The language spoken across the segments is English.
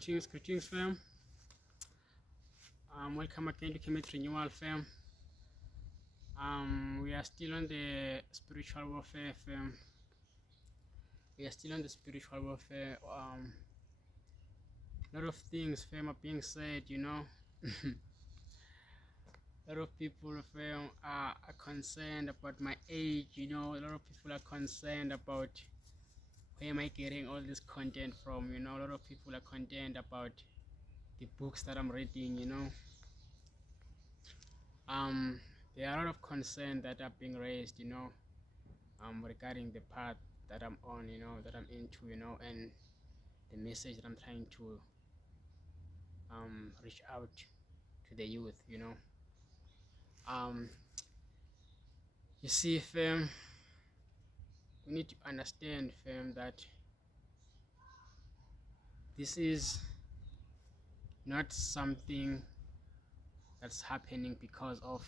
Greetings, fam. Welcome again to Chemistry Renewal, fam. We are still on the spiritual warfare, fam. We are still on the spiritual warfare. A lot of things, fam, are being said, you know. A lot of people, fam, are concerned about my age, you know. A lot of people are concerned about where am I getting all this content from, you know. A lot of people are concerned about the books that I'm reading, you know. There are a lot of concerns that are being raised, you know, regarding the path that I'm on, you know, that I'm into, you know, and the message that I'm trying to reach out to the youth, you know. You see, fam, we need to understand, fam, that this is not something that's happening because of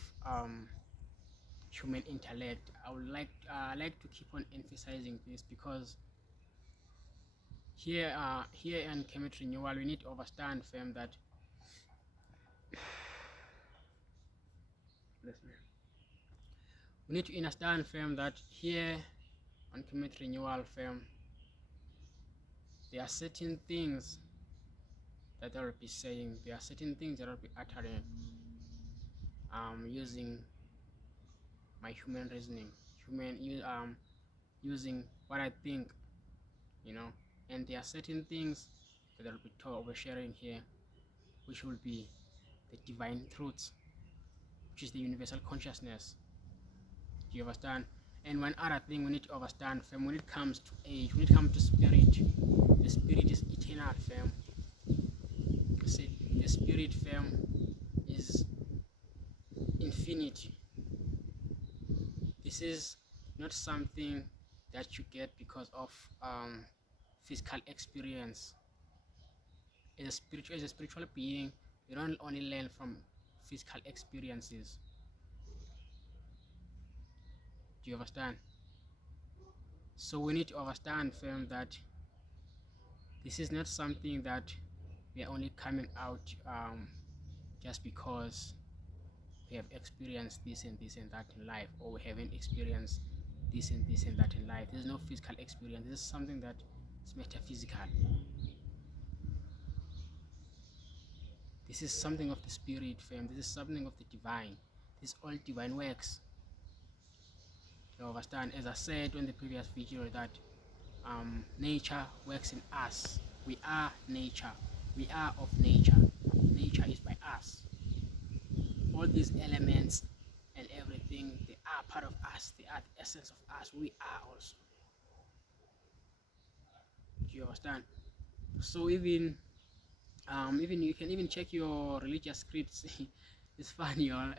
human intellect. I would like to keep on emphasizing this because here in chemistry renewal we need to understand, fam, that we need to understand, fam, that here on chemistry renewal, fam, there are certain things that I will be saying, there are certain things that I will be uttering using my human reasoning, using what I think, you know, and there are certain things that I'll be oversharing here, which will be the divine truths, which is the universal consciousness. Do you understand? And one other thing we need to understand, fam, when it comes to age, when it comes to spirit, the spirit is eternal, fam. See, the spirit, fam, is infinity. This is not something that you get because of physical experience. As a spiritual being, you don't only learn from physical experiences. Do you understand? So we need to understand, fam, that this is not something that we are only coming out just because we have experienced this and that in life, or we haven't experienced this and that in life. There's no physical experience. This is something that is metaphysical. This is something of the spirit, fam. This is something of the divine. This is all divine works. You understand? As I said in the previous video, that nature works in us. We are nature. We are of nature. Nature is by us. All these elements and everything, they are part of us. They are the essence of us. We are also. Do you understand? So even you can even check your religious scripts. It's fun, y'all.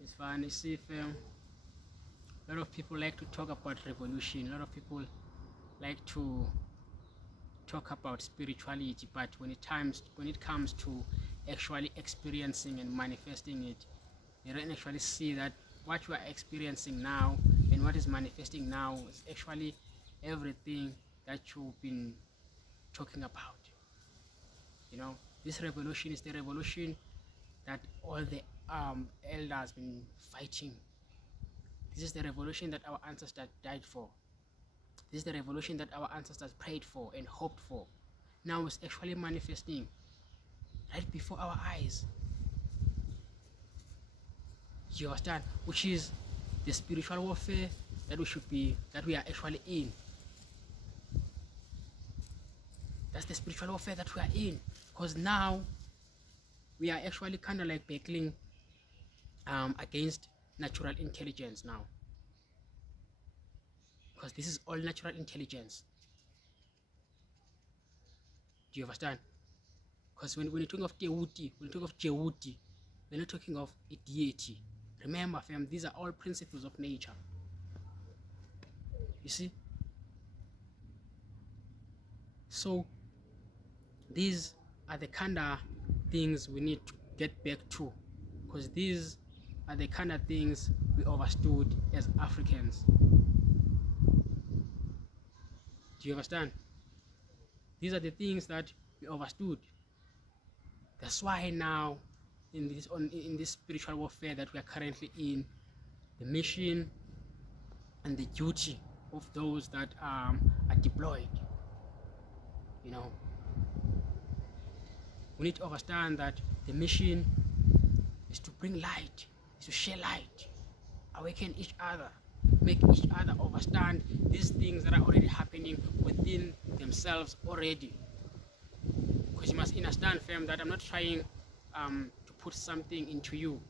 It's fun. You see, fam, a lot of people like to talk about revolution. A lot of people like to talk about spirituality, but when it comes to actually experiencing and manifesting it, you don't actually see that what you are experiencing now and what is manifesting now is actually everything that you've been talking about. You know, this revolution is the revolution that all the elders been fighting. This is the revolution that our ancestors died for. This is the revolution that our ancestors prayed for and hoped for. Now it's actually manifesting right before our eyes. You understand? Which is the spiritual warfare that we are actually in. That's the spiritual warfare that we are in. Because now we are actually kind of like battling against natural intelligence now. Because this is all natural intelligence. Do you understand? Because when you're talking of Teuti, when you talk of Jeuti, we're not talking of a deity. Remember, fam, these are all principles of nature. You see? So these are the kind of things we need to get back to, because these are the kind of things we understood as Africans. Do you understand? These are the things that we understood. That's why now in this spiritual warfare that we are currently in, the mission and the duty of those that are deployed, you know, we need to understand that the mission is to bring light, is to share light, awaken each other, make each other understand these things that are already happening within themselves already. Because you must understand, fam, that I'm not trying to put something into you.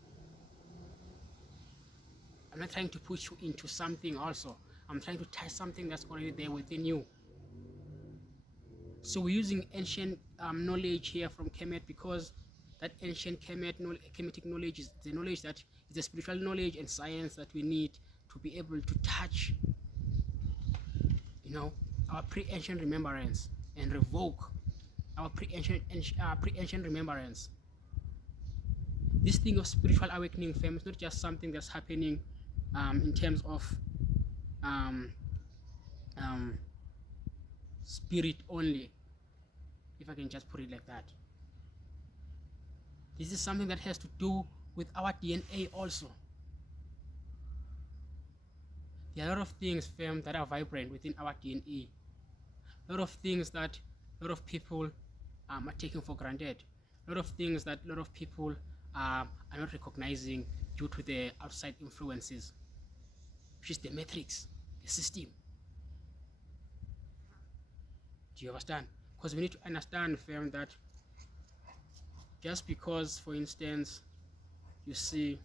I'm not trying to put you into something also. I'm trying to tie something that's already there within you. So we're using ancient knowledge here from Kemet, because that ancient Kemetic knowledge is the knowledge that is the spiritual knowledge and science that we need to be able to touch, you know, our pre-ancient remembrance and revoke our pre-ancient remembrance. This thing of spiritual awakening, fam, is not just something that's happening in terms of spirit only, if I can just put it like that. This is something that has to do with our DNA also. There are a lot of things, fam, that are vibrant within our DNA. A lot of things that a lot of people are taking for granted. A lot of things that a lot of people are not recognizing due to the outside influences, which is the matrix, the system. Do you understand? Because we need to understand, fam, that just because, for instance, you see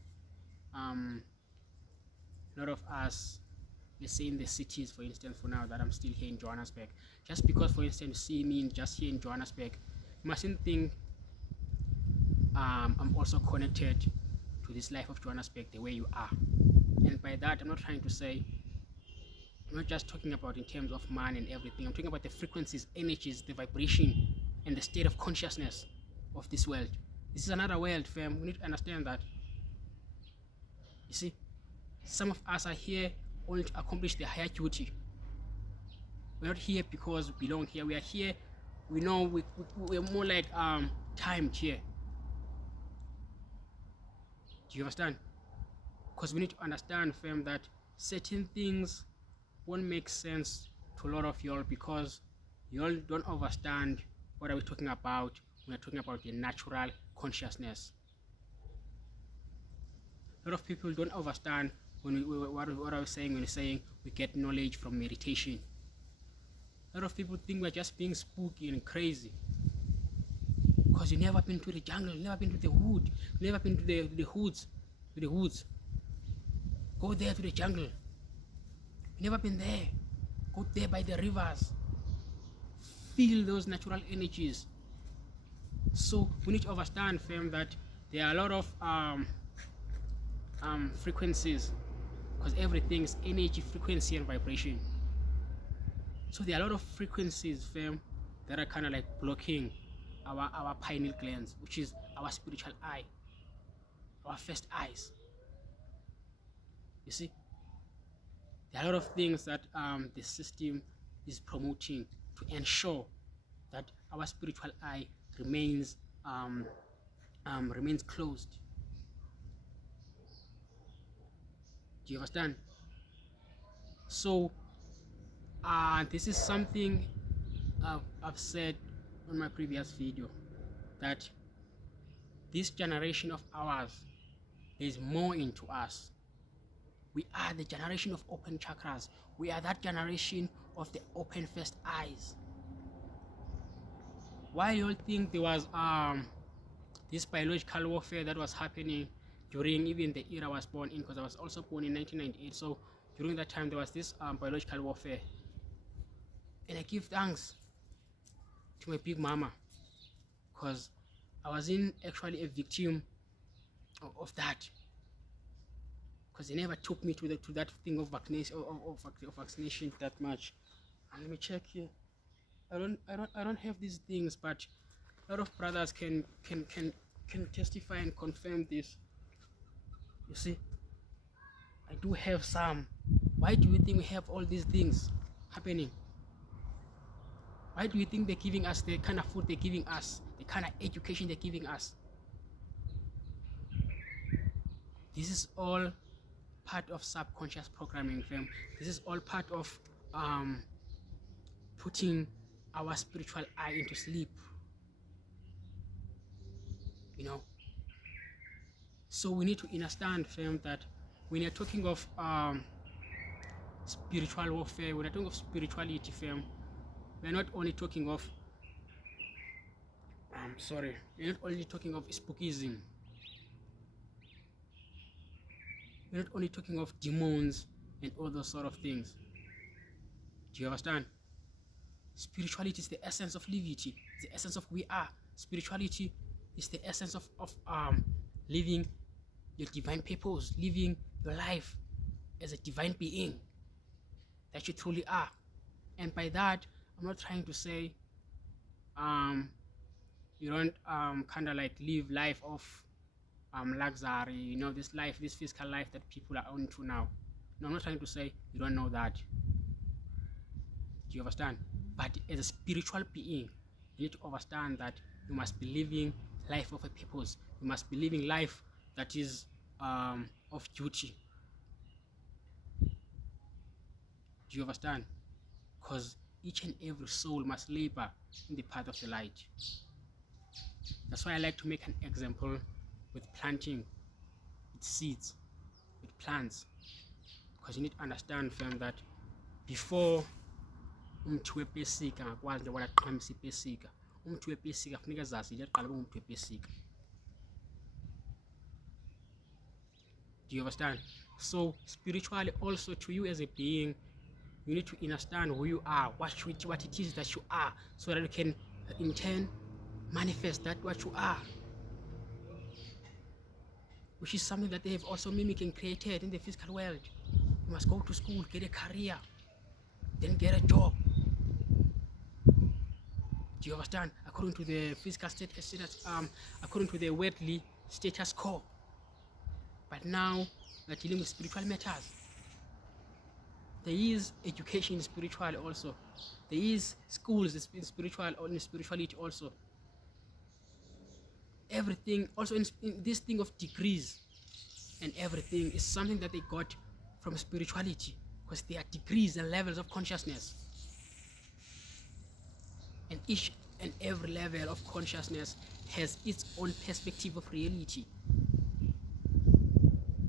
a lot of us, let's say in the cities, for instance, for now that I'm still here in Johannesburg, just because, for instance, you see me just here in Johannesburg, you mustn't think I'm also connected to this life of Johannesburg the way you are. And by that, I'm not trying to say, I'm not just talking about in terms of man and everything. I'm talking about the frequencies, energies, the vibration, and the state of consciousness of this world. This is another world, fam. We need to understand that. You see, some of us are here only to accomplish the higher duty. We're not here because we belong here. We are here, we know we're more like timed here. Do you understand? Because we need to understand, fam, that certain things won't make sense to a lot of y'all, because y'all don't understand what are we talking about when we're talking about the natural consciousness. A lot of people don't understand what I was saying when you're saying we get knowledge from meditation. A lot of people think we're just being spooky and crazy because you've never been to the jungle, you've never been to the wood, you've never been to the woods. Go there to the jungle. You've never been there. Go there by the rivers. Feel those natural energies. So we need to understand, fam, that there are a lot of frequencies, because everything is energy, frequency, and vibration. So there are a lot of frequencies, fam, that are kind of like blocking our pineal glands, which is our spiritual eye, our first eyes. You see, there are a lot of things that the system is promoting to ensure that our spiritual eye remains closed. Do you understand? So this is something I've said on my previous video, that this generation of ours, there's more into us. We are the generation of open chakras. We are that generation of the open first eyes. Why you all think there was this biological warfare that was happening during even the era I was born in, because I was also born in 1998. So during that time there was this biological warfare, and I give thanks to my big mama, because I wasn't actually a victim of that, because they never took me to that thing of vaccination of vaccination that much. And let me check here. I don't have these things, but a lot of brothers can testify and confirm this. You see, I do have some. Why do you think we have all these things happening? Why do you think they're giving us the kind of food they're giving us, the kind of education they're giving us? This is all part of subconscious programming, fam. This is all part of putting our spiritual eye into sleep. You know. So we need to understand, fam, that when you're talking of spiritual warfare, when you're talking of spirituality, fam, we're not only talking of we're not only talking of spookism. We're not only talking of demons and all those sort of things. Do you understand? Spirituality is the essence of liberty, the essence of who we are. Spirituality is the essence of living your divine purpose, living your life as a divine being that you truly are. And by that, I'm not trying to say you don't kind of like live life of luxury, you know, this physical life that people are on to now. No, I'm not trying to say you don't know that. Do you understand? But as a spiritual being, you need to understand that you must be living life of a purpose. You must be living life that is of duty. Do you understand? Because each and every soul must labor in the path of the light. That's why I like to make an example with planting, with seeds, with plants. Because you need to understand, fam, that before umuntu wepesika ngakwazi nje waqhamisa ipesika, umuntu wepesika kufuneka zazi yaqala umuntu wepesika. Do you understand? So spiritually also, to you as a being, you need to understand who you are, what it is that you are, so that you can in turn manifest that what you are, which is something that they have also mimicked and created in the physical world. You must go to school, get a career, then get a job. Do you understand? According to the physical status, according to the worldly status quo. But now we're dealing with spiritual matters. There is education in spiritual also. There is schools in spiritual or in spirituality also. Everything also in this thing of degrees and everything is something that they got from spirituality, because they are degrees and levels of consciousness, and each and every level of consciousness has its own perspective of reality.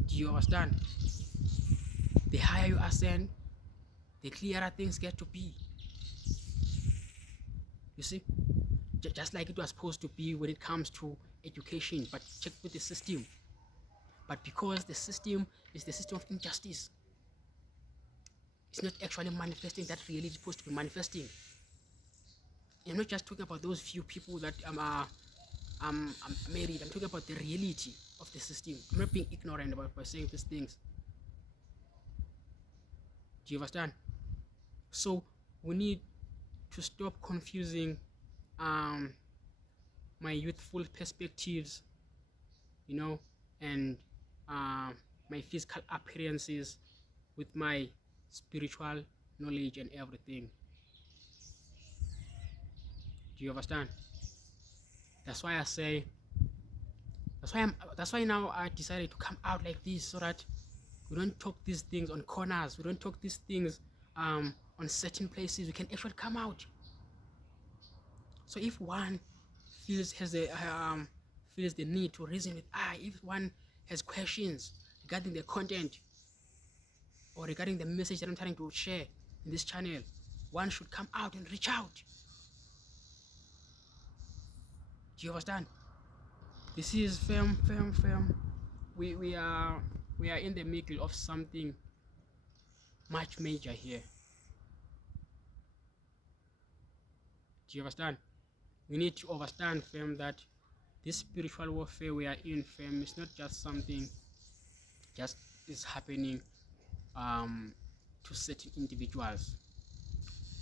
Do you understand? The higher you ascend, the clearer things get to be. You see, just like it was supposed to be when it comes to education, but check with the system. But because the system is the system of injustice, it's not actually manifesting that reality is supposed to be manifesting. I'm not just talking about those few people that are married. I'm talking about the reality of the system. I'm not being ignorant about by saying these things. Do you understand? So we need to stop confusing my youthful perspectives, you know, and my physical appearances with my spiritual knowledge and everything. Do you understand? That's why I say, that's why now I decided to come out like this, so that we don't talk these things on corners, we don't talk these things on certain places. We can actually come out. So if one feels the need to reason with if one has questions regarding the content or regarding the message that I'm trying to share in this channel, one should come out and reach out. Do you understand? This is fam. We are in the middle of something much major here. Do you understand? We need to understand, fam, that this spiritual warfare we are in, fam, is not just something just is happening to certain individuals,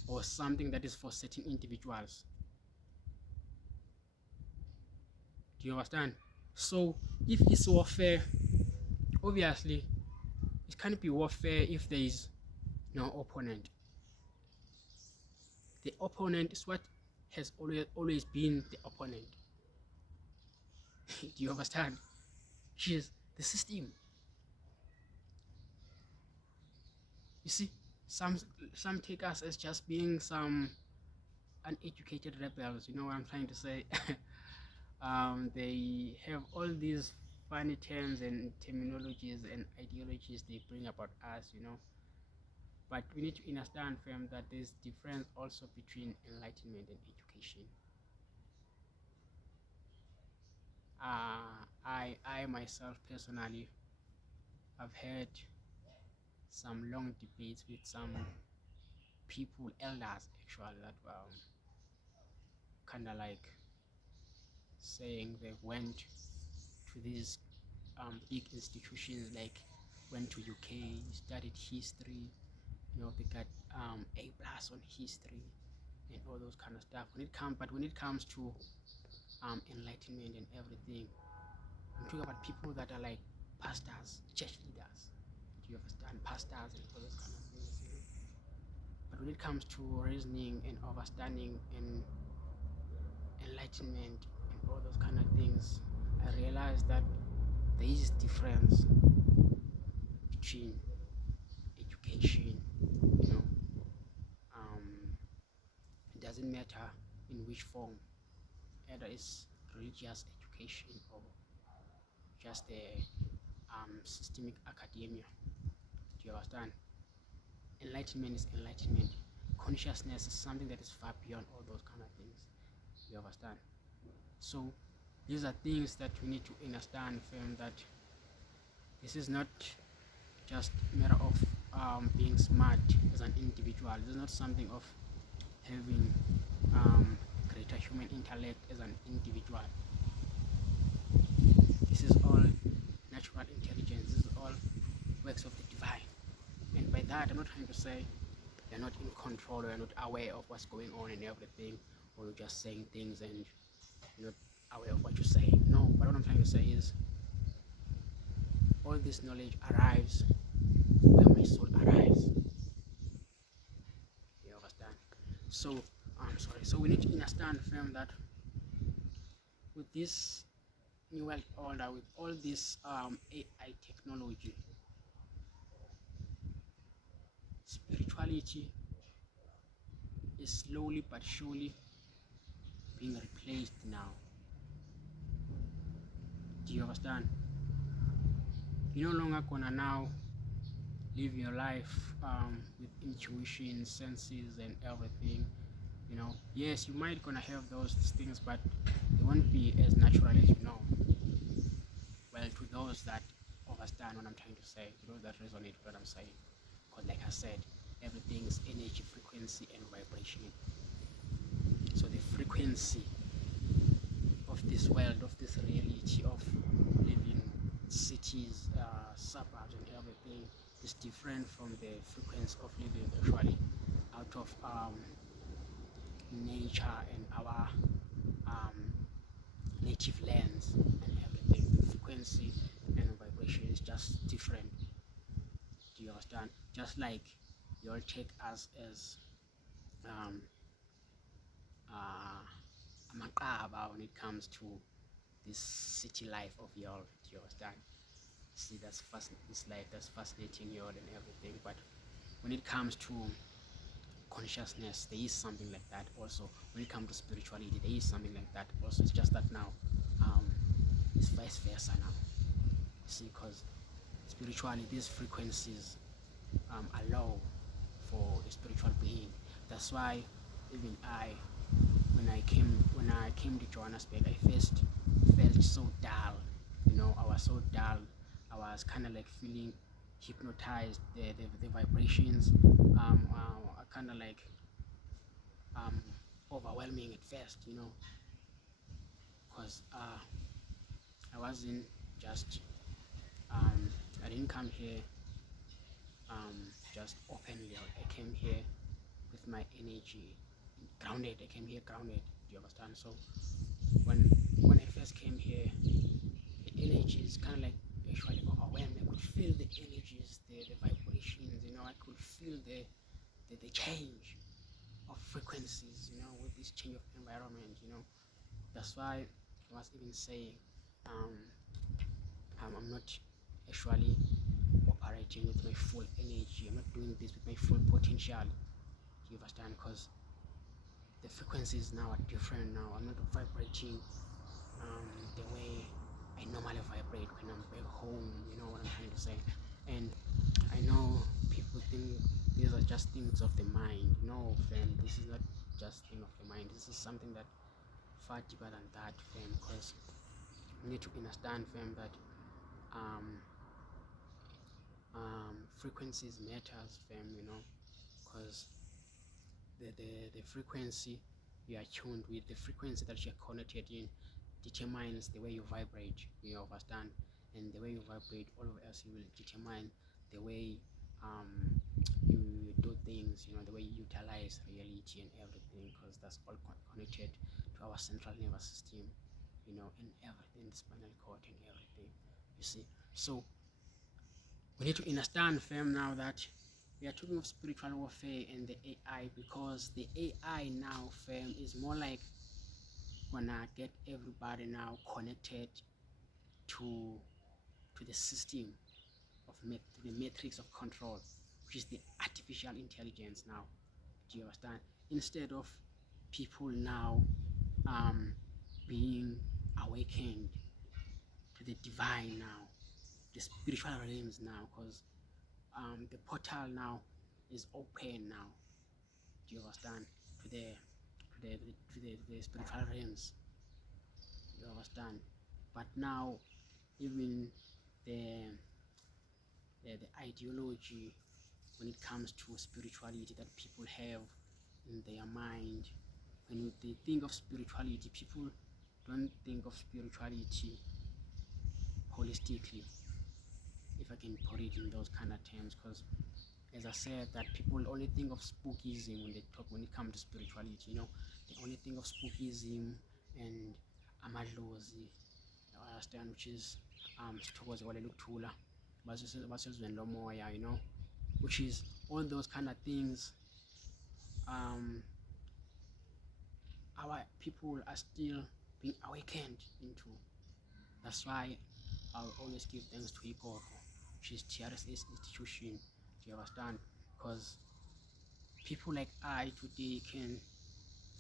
or something that is for certain individuals. Do you understand? So if it's warfare, obviously it can't be warfare if there is no opponent. The opponent is what has always been the opponent. Do you understand? She is the system. You see, some take us as just being some uneducated rebels. You know what I'm trying to say? They have all these funny terms and terminologies and ideologies they bring about us, you know. But we need to understand, fam, that there's difference also between enlightenment and education. I myself personally have had some long debates with some people, elders actually, that kind of like saying they went to these big institutions, like went to UK, studied history, you know, they got A+ on history and all those kind of stuff. But when it comes to enlightenment and everything, I'm talking about people that are like pastors, church leaders. Do you understand? Pastors and all those kind of things. You know? But when it comes to reasoning and understanding and enlightenment and all those kind of things, I realized that there is difference between education, you know. It doesn't matter in which form, either it's religious education or just a systemic academia. Do you understand? Enlightenment is enlightenment. Consciousness is something that is far beyond all those kind of things. You understand? So these are things that we need to understand, fam, that this is not just a matter of being smart as an individual. This is not something of having greater human intellect as an individual. This is all natural intelligence. This is all works of the divine. And by that, I'm not trying to say you're not in control or you're not aware of what's going on and everything, or you're just saying things and you're not aware of what you're saying. No, but what I'm trying to say is all this knowledge arrives where my soul arrives. You understand? So I'm sorry. So we need to understand, fam, that with this new world order, with all this AI technology, spirituality is slowly but surely being replaced now. Do you understand? You're no longer gonna now live your life with intuition, senses, and everything. You know, yes, you might gonna have those things, but they won't be as natural as you know. Well, to those that understand what I'm trying to say, to those that resonate with what I'm saying, because like I said, everything is energy, frequency, and vibration. So the frequency of this world, of this reality of living cities, suburbs, and everything is different from the frequency of living actually out of nature and our native lands and everything. The frequency and vibration is just different. Do you understand? Just like you all take us as amaqaba when it comes to this city life of y'all. Do you understand? See, that's this life that's fascinating y'all and everything. But when it comes to consciousness, there is something like that also. When it comes to spirituality, there is something like that also. It's just that now it's vice versa now. See, because spiritually these frequencies allow for a spiritual being. That's why even when I came to Johannesburg, I first felt so dull. You know, I was so dull. I was kind of like feeling hypnotized. The vibrations are kind of like overwhelming at first. You know, because I wasn't just I didn't come here just openly. I came here with my energy grounded. I came here grounded. Do you understand? So when I first came here, the energy is kind of like actually overwhelmed. I could feel the energies, the vibrations. You know, I could feel the change of frequencies, with this change of environment. That's why I was even saying, um, I'm not actually operating with my full energy. I'm not doing this with my full potential. Do you understand? Because the frequencies now are different now. I'm not vibrating the way I normally vibrate when I'm back home. You know what I'm trying to say? And I know people think these are just things of the mind. No, fam, this is not just thing of the mind. This is something that far deeper than that, fam. Because you need to understand, fam, that frequencies matters, fam. Because the frequency you are tuned with, the frequency that you're connected in, determines the way you vibrate. You understand? And the way you vibrate, all of us, you will determine the way you do things. The way you utilize reality and everything, because that's all connected to our central nervous system. And everything, the spinal cord and everything. You see, so we need to understand, fam, now that we are talking of spiritual warfare and the AI, because the AI now, fam, is more like gonna get everybody now connected to the system of to the matrix of control, which is the artificial intelligence now. Do you understand? Instead of people now being awakened to the divine now, the spiritual realms now, because the portal now is open now. Do you understand? To the spiritual realms. You understand? But now, even the the ideology when it comes to spirituality that people have in their mind, when they think of spirituality, people don't think of spirituality holistically, if I can put it in those kind of terms. Because as I said, that people only think of spookism when it comes to spirituality. They only think of spookism and amadlozi. You understand? Which is sithokoze kwalelukthula basezweni lomoya, which is all those kind of things. Our people are still being awakened into. That's why I'll always give thanks to Ikoro, which is TRSS institution. Do you understand? Because people like I today can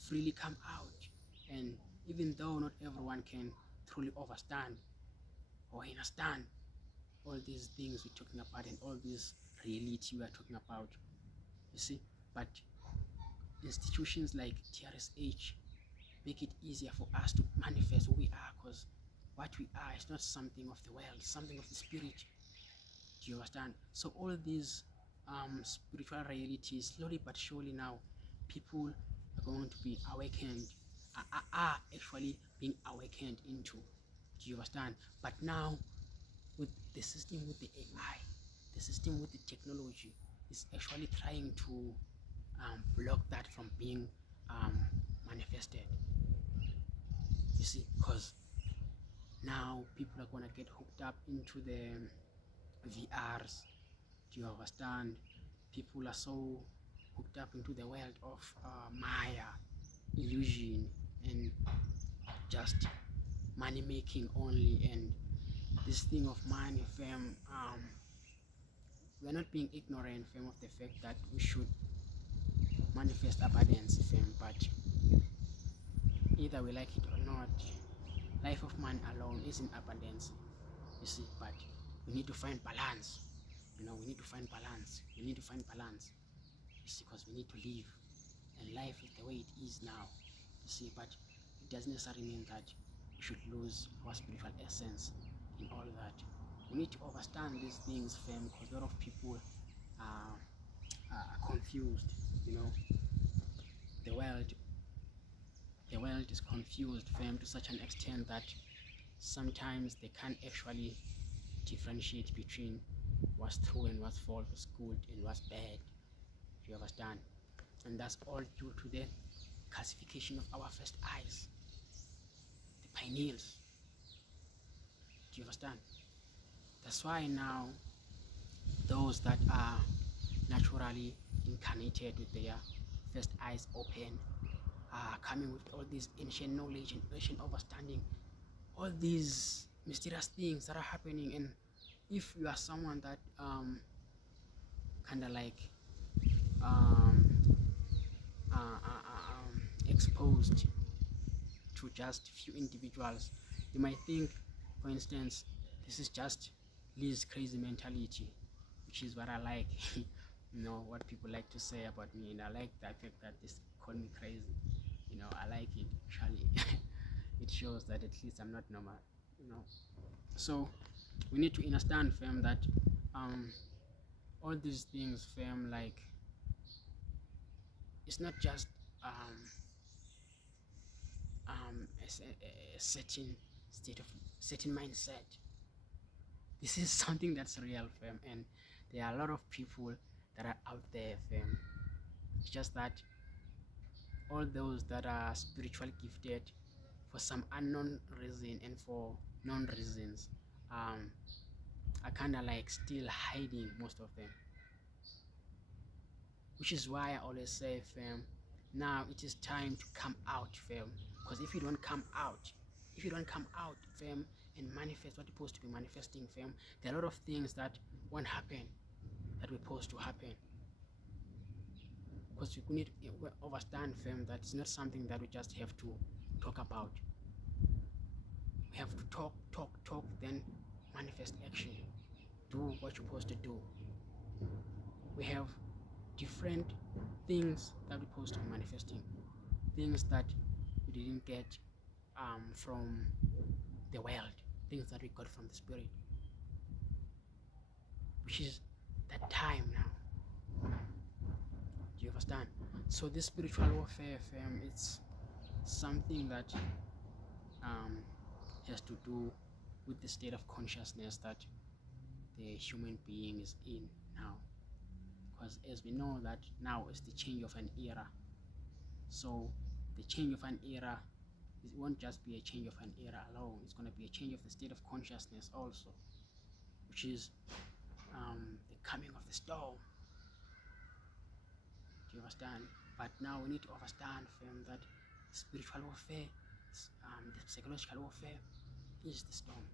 freely come out, and even though not everyone can truly understand or understand all these things we're talking about and all this reality we are talking about, you see, but institutions like TRSH make it easier for us to manifest who we are, because what we are is not something of the world, it's something of the spirit. Do you understand? So all these spiritual realities, slowly but surely now, people are going to be awakened, are actually being awakened into. Do you understand? But now, with the system, with the AI, the system with the technology, is actually trying to block that from being manifested. You see, because now people are going to get hooked up into the VRs. Do you understand? People are so hooked up into the world of Maya, illusion, and just money making only. And this thing of money, fam, we're not being ignorant, fam, of the fact that we should manifest abundance, fam, but either we like it or not, life of man alone isn't abundance, you see. But we need to find balance. We need to find balance. We need to find balance, you see, because we need to live, and life is the way it is now, you see. But it doesn't necessarily mean that we should lose our spiritual essence in all that. We need to understand these things, fam, because a lot of people are confused. The world is confused, fam, to such an extent that sometimes they can't actually differentiate between what's true and what's false, what's good and what's bad. Do you understand? And that's all due to the calcification of our first eyes, the pineals. Do you understand? That's why now those that are naturally incarnated with their first eyes open, coming with all this ancient knowledge and ancient understanding, all these mysterious things that are happening. And if you are someone that kind of like um, exposed to just few individuals, you might think, for instance, this is just Liz's crazy mentality, which is what I like. What people like to say about me, and I like the fact that they call me crazy. I like it actually. It shows that at least I'm not normal. you know so we need to understand, fam, that um all these things, fam, like, it's not just um a certain state of certain mindset. This is something that's real, fam, and there are a lot of people that are out there, fam. It's just that all those that are spiritually gifted, for some unknown reason and for known reasons, are kind of like still hiding, most of them. Which is why I always say, fam, now it is time to come out, fam. Because if you don't come out, fam, and manifest what you're supposed to be manifesting, fam, there are a lot of things that won't happen that were supposed to happen. Because you need to understand, fam, that it's not something that we just have to talk about. We have to talk, then manifest action. Do what you're supposed to do. We have different things that we're supposed to be manifesting, things that we didn't get from the world, things that we got from the spirit, which is that time now. Do you understand? So this spiritual warfare, fam, it's something that has to do with the state of consciousness that the human being is in now. Because as we know that now is the change of an era. So the change of an era, it won't just be a change of an era alone. It's going to be a change of the state of consciousness also, which is the coming of the storm. Do you understand? But now we need to understand, fam, that spiritual warfare, the psychological warfare, is the storm.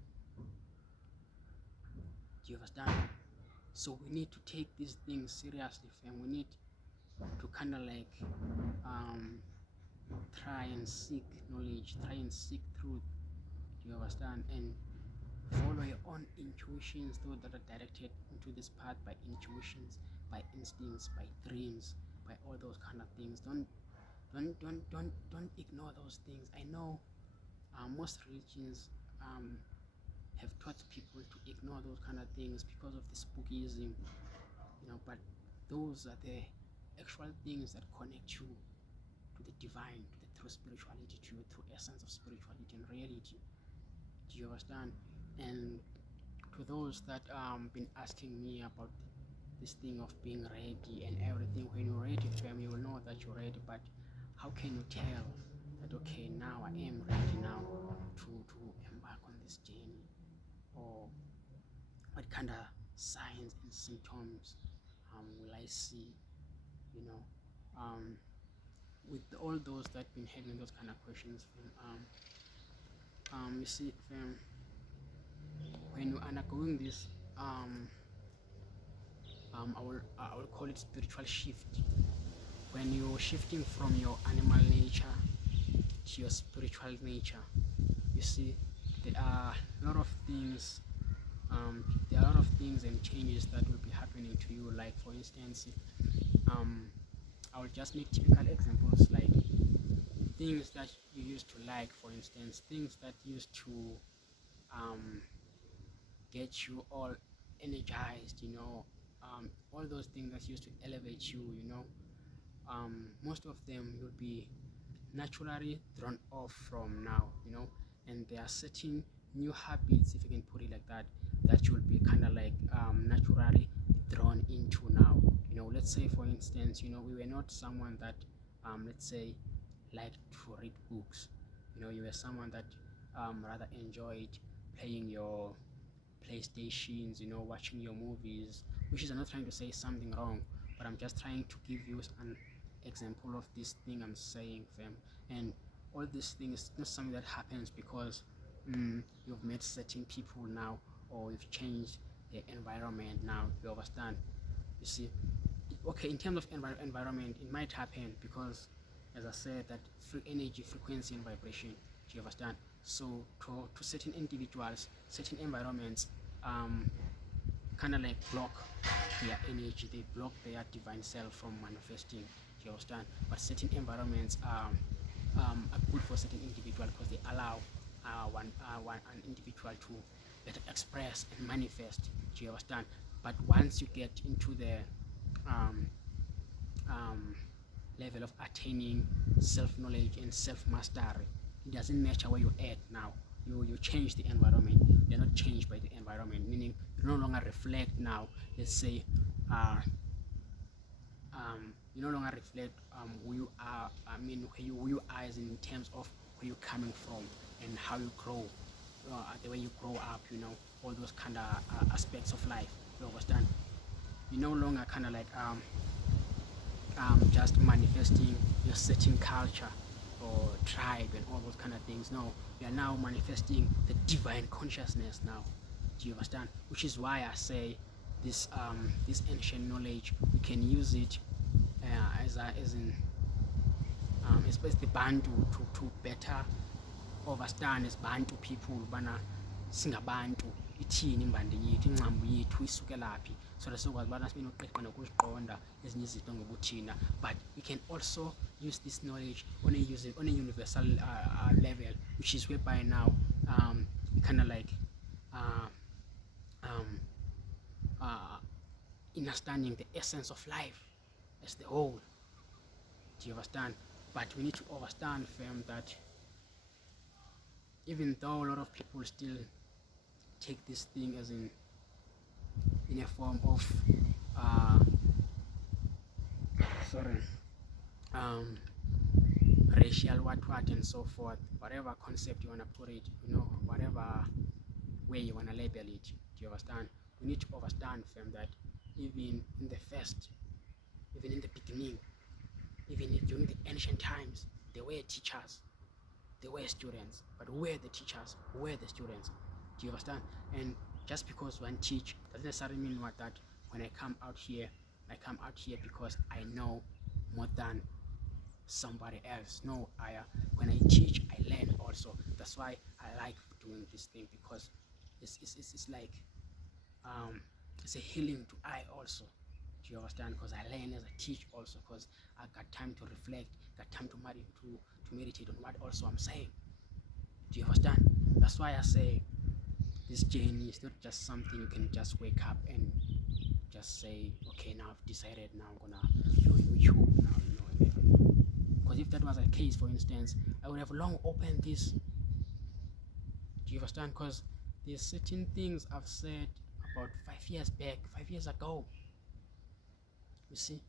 Do you understand? So we need to take these things seriously, fam. We need to kind of like try and seek knowledge, try and seek truth. Do you understand? And follow your own intuitions, those that are directed into this path by intuitions, by instincts, by dreams, by all those kind of things. Don't ignore those things. I know most religions have taught people to ignore those kind of things because of the spookism, but those are the actual things that connect you to the divine, to the true spirituality, to the true essence of spirituality and reality. Do you understand? And to those that been asking me about this thing of being ready and everything, when you're ready, fam, you will know that you're ready. But how can you tell that, okay, now I am ready now to embark on this journey? Or what kind of signs and symptoms will I see? You know, with all those that been having those kind of questions, you see, when you are undergoing this, I will call it spiritual shift. When you're shifting from your animal nature to your spiritual nature, you see, there are a lot of things. There are a lot of things and changes that will be happening to you. Like, for instance, I will just make typical examples, like things that you used to like, for instance, things that used to get you all energized, all those things that used to elevate you, most of them will be naturally thrown off from now, and there are certain new habits, if you can put it like that, that you'll be kind of like naturally drawn into now. Let's say, for instance, we were not someone that let's say liked to read books. You were someone that rather enjoyed playing your playstations, watching your movies, which is, I'm not trying to say something wrong, but I'm just trying to give you example of this thing I'm saying, fam. And all these things not something that happens because you've met certain people now, or you've changed the environment now. You understand? You see, okay, in terms of environment, it might happen because, as I said, that free energy, frequency, and vibration. Do you understand? So to certain individuals, certain environments, kind of like block their energy, they block their divine self from manifesting. Do you understand? But certain environments are good for certain individuals because they allow an individual to better express and manifest. Do you understand? But once you get into the um, um, level of attaining self-knowledge and self-mastery, it doesn't matter where you're at now. You change the environment. You're not changed by the environment, meaning you no longer reflect now. Let's say you no longer reflect who you are. I mean, who you are is in terms of where you're coming from and how you grow, the way you grow up. All those kind of aspects of life. You understand? You no longer kind of like just manifesting your certain culture or tribe and all those kind of things. No, we are now manifesting the divine consciousness now. Do you understand? Which is why I say this ancient knowledge, we can use it as the Bantu to better understand as Bantu people bana singabantu ithini imbandi yethu, ingcambu yethu isukelaphi, so that sizokwazi ubana sibe nokuqiqa nokuziqonda ezinye izinto ngobuthina. But we can also use this knowledge on a universal level, which is whereby now kind of like understanding the essence of life as the whole. Do you understand? But we need to understand, fam, that even though a lot of people still take this thing as in a form of racial what and so forth, whatever concept you want to put it, whatever way you want to label it. Do you understand? We need to understand, fam, that even in the beginning, even during the ancient times, there were teachers, there were students, but who were the teachers? Who were the students? Do you understand? And just because one teach doesn't necessarily mean that when I come out here because I know more than somebody else. No, when I teach, I learn also. That's why I like doing this thing, because it's like it's a healing to I also. Do you understand? Because I learn as I teach also, because I got time to reflect, got time to meditate on what also I'm saying. Do you understand? That's why I say this journey is not just something you can just wake up and just say, okay, now I've decided, now I'm gonna join YouTube now, because if that was the case, for instance, I would have long opened this. Do you understand? Because there's certain things I've said about 5 years back, 5 years ago. You see,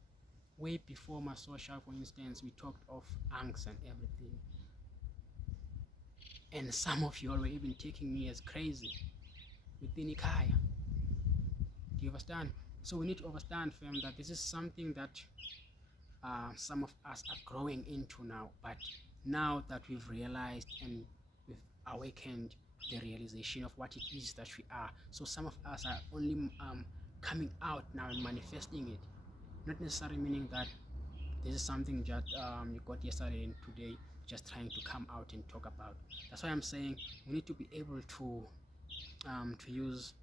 way before my social, for instance, we talked of angst and everything, and some of you all were even taking me as crazy within Ikaya. Do you understand? So we need to understand, fam, that this is something that some of us are growing into now. But now that we've realized and we've awakened the realization of what it is that we are, so some of us are only coming out now and manifesting it. Not necessarily meaning that this is something that you got yesterday and today just trying to come out and talk about. That's why I'm saying we need to be able to use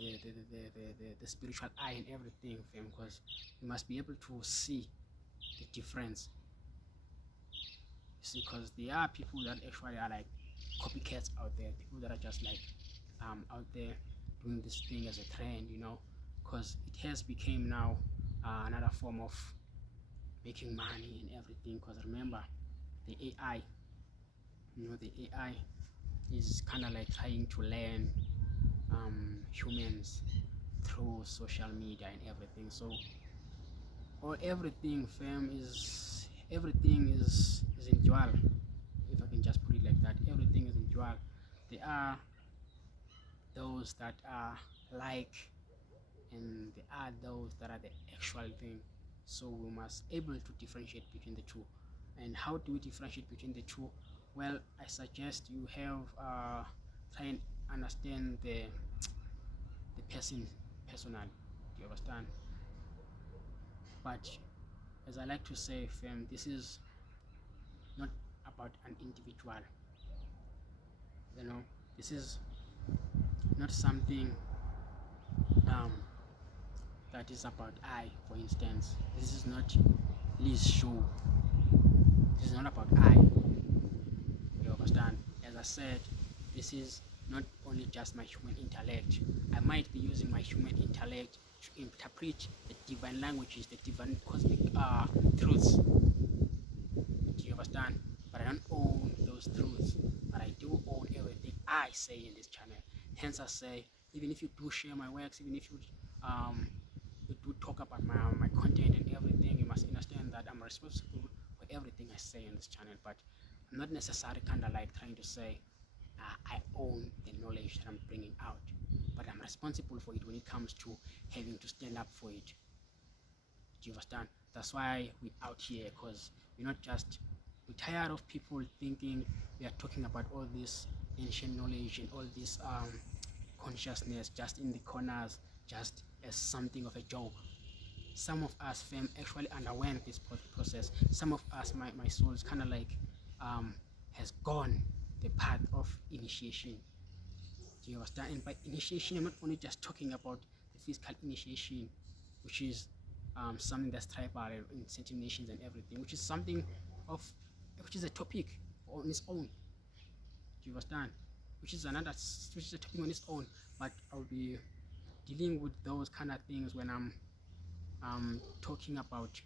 the spiritual eye and everything, fam, because you must be able to see the difference. You see, because there are people that actually are like copycats out there, people that are just like out there doing this thing as a trend, because it has become now another form of making money and everything. Because remember, the AI, the AI is kind of like trying to learn humans through social media and everything. So everything, fam, everything is in dual, if I can just put it like that. Everything is in dual. There are those that are like, and there are those that are the actual thing. So we must able to differentiate between the two. And how do we differentiate between the two? Well, I suggest you have try and understand the person personally. Do you understand? But as I like to say, fam, this is not about an individual. You know, this is not something um, that is about I. For instance, this is not Liz show. This is not about I. You understand? As I said, this is not only just my human intellect. I might be using my human intellect to interpret the divine languages, the divine cosmic truths. Do you understand? But I don't own those truths. But I do own everything I say in this channel. Hence, I say, even if you do share my works, even if you do talk about my content and everything, you must understand that I'm responsible for everything I say on this channel. But I'm not necessarily kind of like trying to say I own the knowledge that I'm bringing out, but I'm responsible for it when it comes to having to stand up for it. Do you understand? That's why we're out here, because we're not just, we're tired of people thinking we are talking about all this ancient knowledge and all this consciousness just in the corners, just as something of a joke. Some of us, fam, actually underwent this process. Some of us, my soul is kind of like has gone the path of initiation. Do you understand? And by initiation, I'm not only just talking about the physical initiation, which is something that's tribal in certain nations and everything, which is something of, which is a topic on its own. Do you understand? Which is another, which is a topic on its own. But I'll be dealing with those kind of things when I'm talking about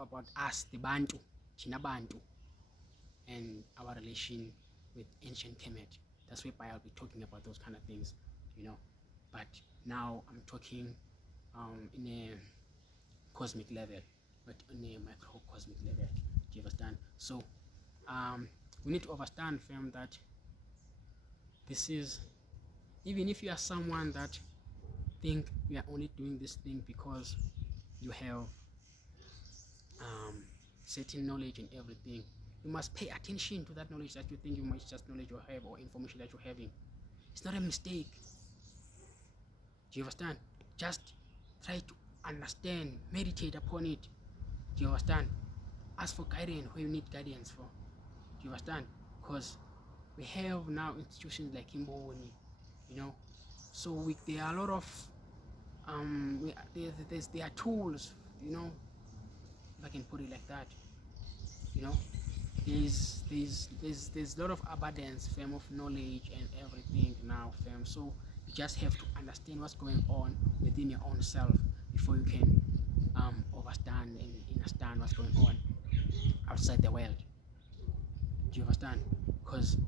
about us, the Bantu, China Bantu, and our relation with ancient Kemet. That's why I'll be talking about those kind of things, you know. But now I'm talking in a cosmic level, but on a microcosmic level. Do you understand? So we need to understand, fam, that this is, even if you are someone that think you are only doing this thing because you have certain knowledge and everything, you must pay attention to that knowledge that you think you might just knowledge you have or information that you're having. It's not a mistake. Do you understand? Just try to understand, meditate upon it. Do you understand? Ask for guidance where you need guidance for. Do you understand? Because we have now institutions like Imboni, you know. So there are a lot of there are tools, you know, if I can put it like that, you know. There's a lot of abundance, fam, of knowledge and everything now, fam. So you just have to understand what's going on within your own self before you can understand and understand what's going on outside the world. Do you understand? Because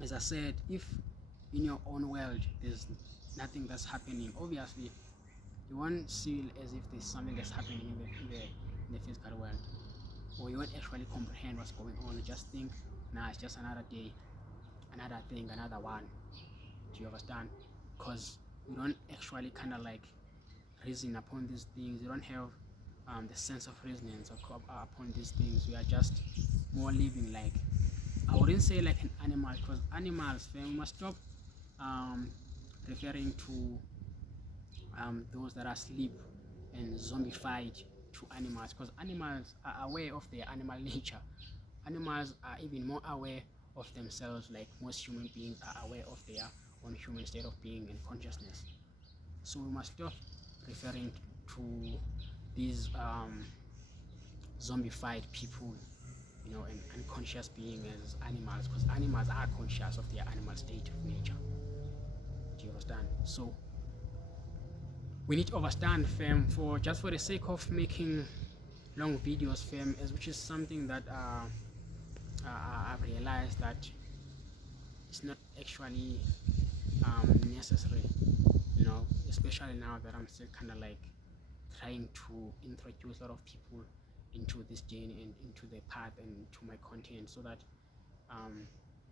as I said, if in your own world there's nothing that's happening, obviously you won't feel as if there's something that's happening in the physical world, or you won't actually comprehend what's going on. You just think, nah, it's just another day, another thing, another one. Do you understand? Because you don't actually kind of like reason upon these things. You don't have the sense of resonance upon these things. We are just more living like, I wouldn't say like an animal, because animals, we must stop referring to those that are asleep and zombified to animals, because animals are aware of their animal nature. Animals are even more aware of themselves, like most human beings are aware of their own human state of being and consciousness. So we must stop referring to these zombified people, you know, and unconscious beings as animals, because animals are conscious of their animal state of nature. Do you understand? So we need to understand, fam, for just for the sake of making long videos, fam, which is something that I've realized that it's not actually necessary, you know, especially now that I'm still kind of like trying to introduce a lot of people into this journey and into the path and into my content, so that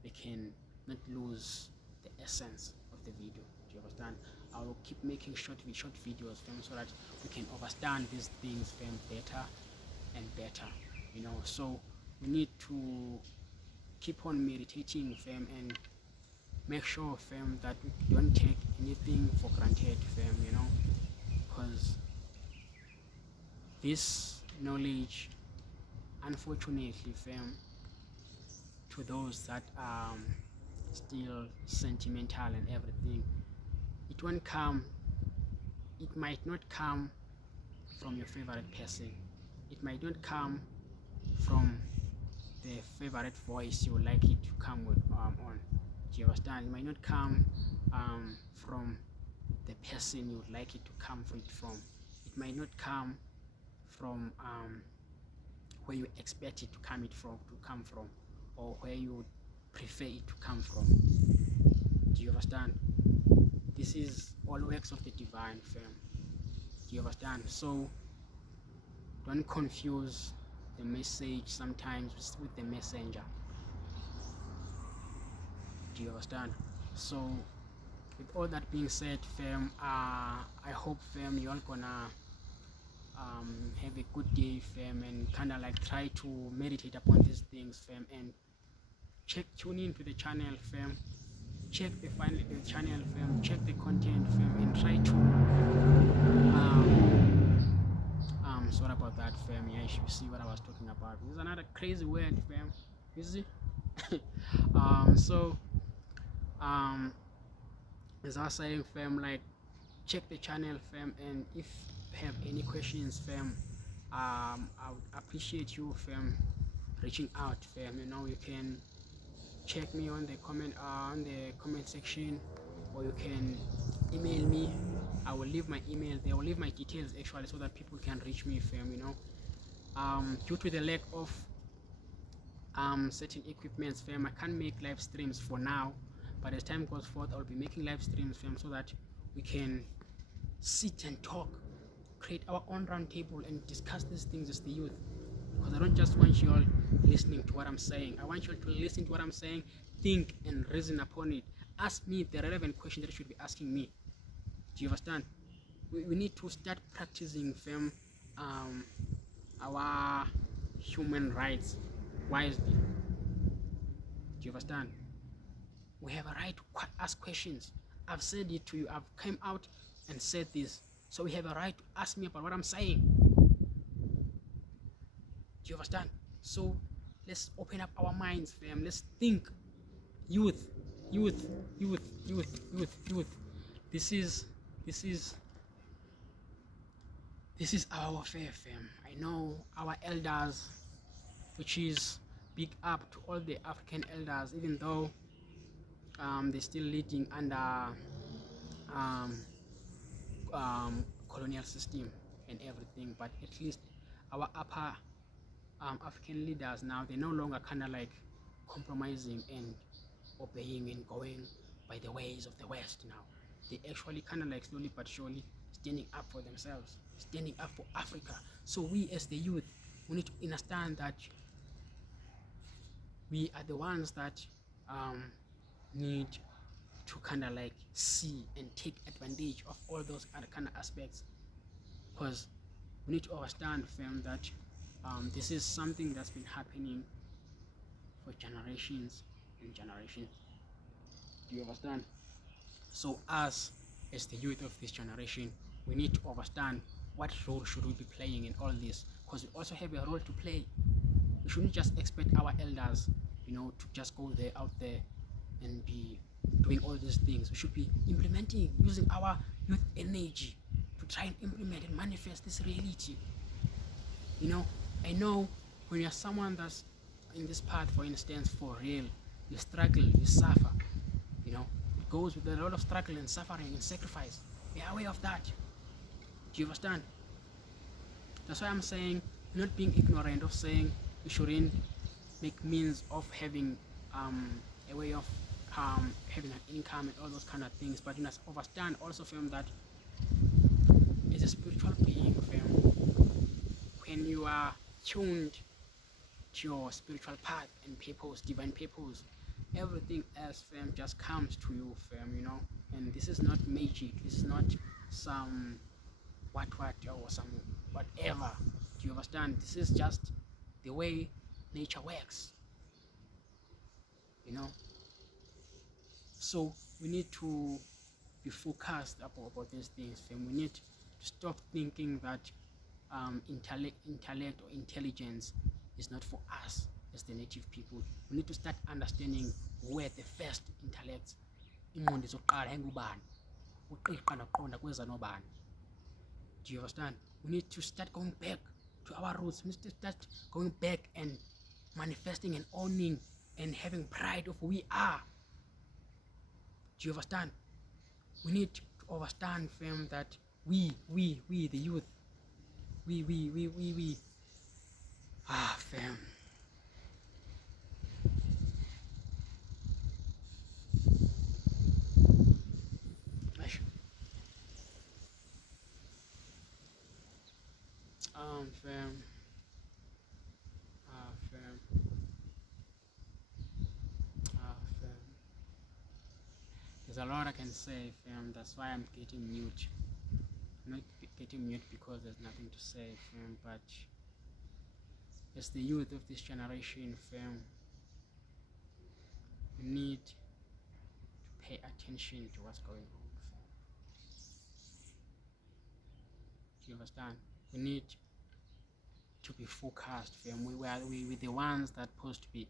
they can not lose the essence of the video. Do you understand? I will keep making short videos, fam, so that we can understand these things, fam, better and better. So we need to keep on meditating, fam, and make sure, fam, that we don't take anything for granted, fam, because this knowledge, unfortunately, fam, to those that are still sentimental and everything, it might not come from your favorite person. It might not come from the favorite voice you would like it to come with on. Do you understand? It might not come from the person you would like it to come from. It might not come from where you expect it to come from, or where you would prefer it to come from. Do you understand? This is all works of the divine, fam. Do you understand? So don't confuse the message sometimes with the messenger. Do you understand? So with all that being said, fam, I hope, fam, you all gonna have a good day, fam, and kind of like try to meditate upon these things, fam, and tune in to the channel, fam. Check the channel, fam. Check the content, fam, and try to sorry about that, fam. Yeah, you should see what I was talking about. This is another crazy word, fam. You see? So as I was saying, fam, like, check the channel, fam, and if you have any questions, fam, I would appreciate you, fam, reaching out, fam. You can check me on the comment section, or you can email me. I will leave my email there. I will leave my details actually, so that people can reach me, fam. Due to the lack of certain equipments, fam, I can't make live streams for now, but as time goes forth, I'll be making live streams, fam, so that we can sit and talk, create our own round table and discuss these things as the youth. Because I don't just want you all listening to what I'm saying. I want you all to listen to what I'm saying, think and reason upon it. Ask me the relevant question that you should be asking me. Do you understand? We need to start practicing, fam, our human rights wisely. Do you understand? We have a right to ask questions. I've said it to you. I've come out and said this. So we have a right to ask me about what I'm saying. Do you understand? So let's open up our minds, fam. Let's think. Youth. This is our warfare, fam. I know our elders, which is big up to all the African elders, even though they're still leading under colonial system and everything, but at least our upper African leaders now, they're no longer kind of like compromising and obeying and going by the ways of the West now. They actually kind of like slowly but surely standing up for themselves, standing up for Africa. So we as the youth, we need to understand that we are the ones that need to kind of like see and take advantage of all those other kind of aspects, because we need to understand, fam, that this is something that's been happening for generations and generations. Do you understand? So us as the youth of this generation, we need to understand what role should we be playing in all this, because we also have a role to play. We shouldn't just expect our elders, to just go out there and be doing all these things. We should be implementing, using our youth energy to try and implement and manifest this reality. I know when you're someone that's in this path, for instance, for real, you struggle, you suffer, it goes with a lot of struggle and suffering and sacrifice. Be aware of that. Do you understand? That's why I'm saying, not being ignorant of saying you shouldn't make means of having a way of having an income and all those kind of things, but you must understand also, fam, that as a spiritual being, fam, when you are tuned to your spiritual path and purpose, divine purpose, Everything else, fam, just comes to you, fam, you know. And this is not magic, this is not some what or some whatever. Do you understand? This is just the way nature works, you know. So we need to be focused about these things, fam. We need to stop thinking that intellect or intelligence is not for us as the native people. We need to start understanding where the first intellects ingqondo zokuqala engubani uqiqa noqonda kweza nobani. Do you understand? We need to start going back to our roots. We need to start going back and manifesting and owning and having pride of who we are. Do you understand? We need to understand, fam, that we the youth, we fam. Aish. Fam. Fam. Fam. There's a lot I can say, fam. That's why I'm getting mute. I'm not getting mute because there's nothing to say, fam. But as the youth of this generation, fam, we need to pay attention to what's going on, fam. Do you understand? We need to be focused, fam. We're the ones that supposed to be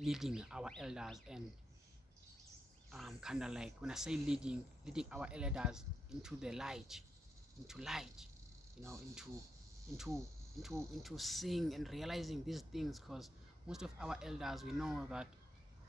leading our elders and kind of like, when I say leading our elders into the light, you know, into seeing and realizing these things, because most of our elders, we know that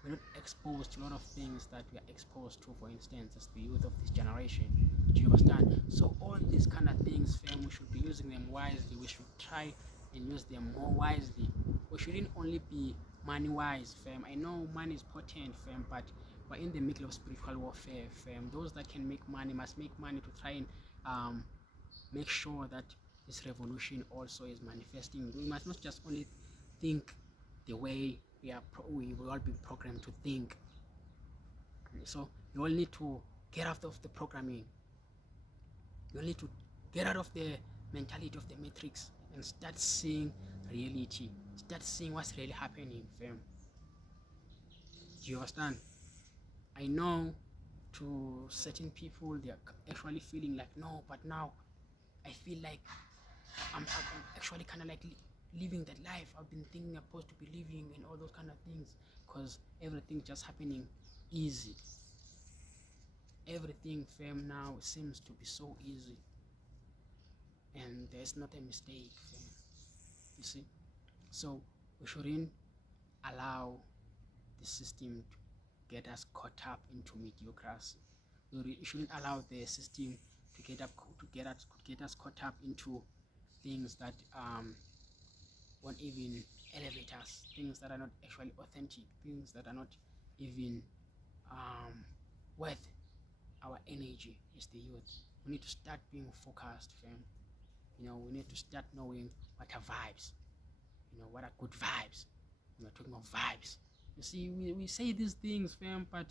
we're not exposed to a lot of things that we are exposed to, for instance, as the youth of this generation. Do you understand? So all these kind of things, fam, we should be using them wisely. We should try and use them more wisely. We shouldn't only be money wise, fam. I know money is potent, fam, but we're in the middle of spiritual warfare, fam. Those that can make money must make money to try and make sure that this revolution also is manifesting. We must not just only think the way we will all be programmed to think. So you all need to get out of the programming. You all need to get out of the mentality of the matrix and start seeing reality. Start seeing what's really happening, fam. Do you understand? I know to certain people they are actually feeling like, no, but now I feel like I'm actually kind of like living that life I've been thinking I'm supposed to be living and all those kind of things, because everything just happening easy. Everything, fam, now seems to be so easy, and there's not a mistake, fam. You see? So we shouldn't allow the system to get us caught up into mediocrity. We shouldn't allow the system to get us caught up into things that won't even elevate us, things that are not actually authentic, things that are not even worth our energy as the youth. We need to start being focused, fam. You know, we need to start knowing what are vibes. You know, what are good vibes. We're talking of vibes. You see, we say these things, fam, but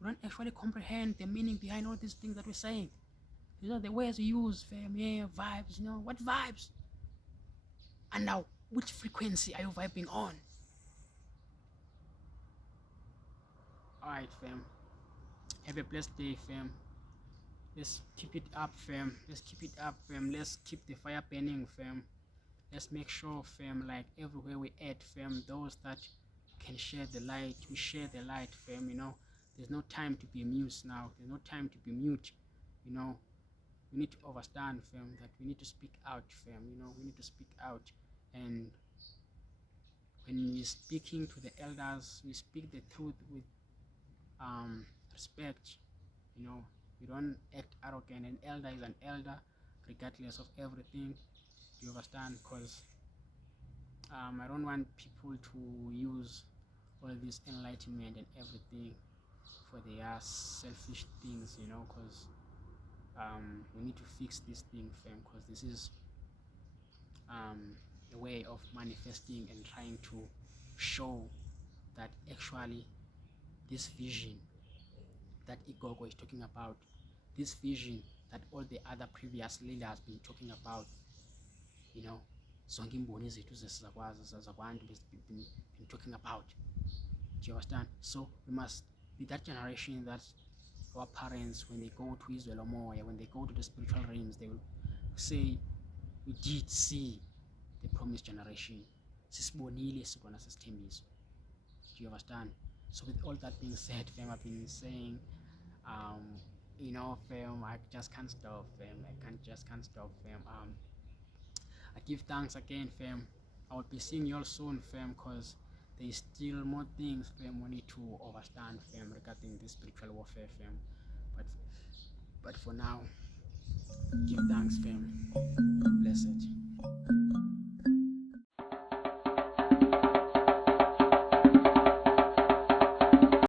we don't actually comprehend the meaning behind all these things that we're saying. You know, the words we use, fam, yeah, vibes, you know, what vibes? And now, which frequency are you vibing on? Alright, fam. Have a blessed day, fam. Let's keep it up, fam. Let's keep it up, fam. Let's keep the fire burning, fam. Let's make sure, fam, like everywhere we at, fam, those that can share the light, we share the light, fam. You know, there's no time to be mute now. There's no time to be mute. You know, we need to understand, fam, that we need to speak out, fam. You know, we need to speak out. And when we're speaking to the elders, we speak the truth with respect. You know, we don't act arrogant. An elder is an elder regardless of everything. You understand? Because I don't want people to use all this enlightenment and everything for their selfish things, you know, because we need to fix this thing, fam, because this is a way of manifesting and trying to show that actually this vision that Igogo is talking about, this vision that all the other previous leaders has been talking about, you know, zonke imboni zethu zakwantu been talking about. Do you understand? So we must be that generation that our parents, when they go to Israel or Moya, when they go to the spiritual realms, they will say, we did see the promised generation. Sisibonile sona sesithembiso. Do you understand? So with all that being said, fam, I've been saying, fam, I just can't stop, fam. Can't stop, fam. I give thanks again, fam. I will be seeing you all soon, fam, because there is still more things, fam, we need to understand, fam, regarding this spiritual warfare, fam. But for now, give thanks, fam. Blessed.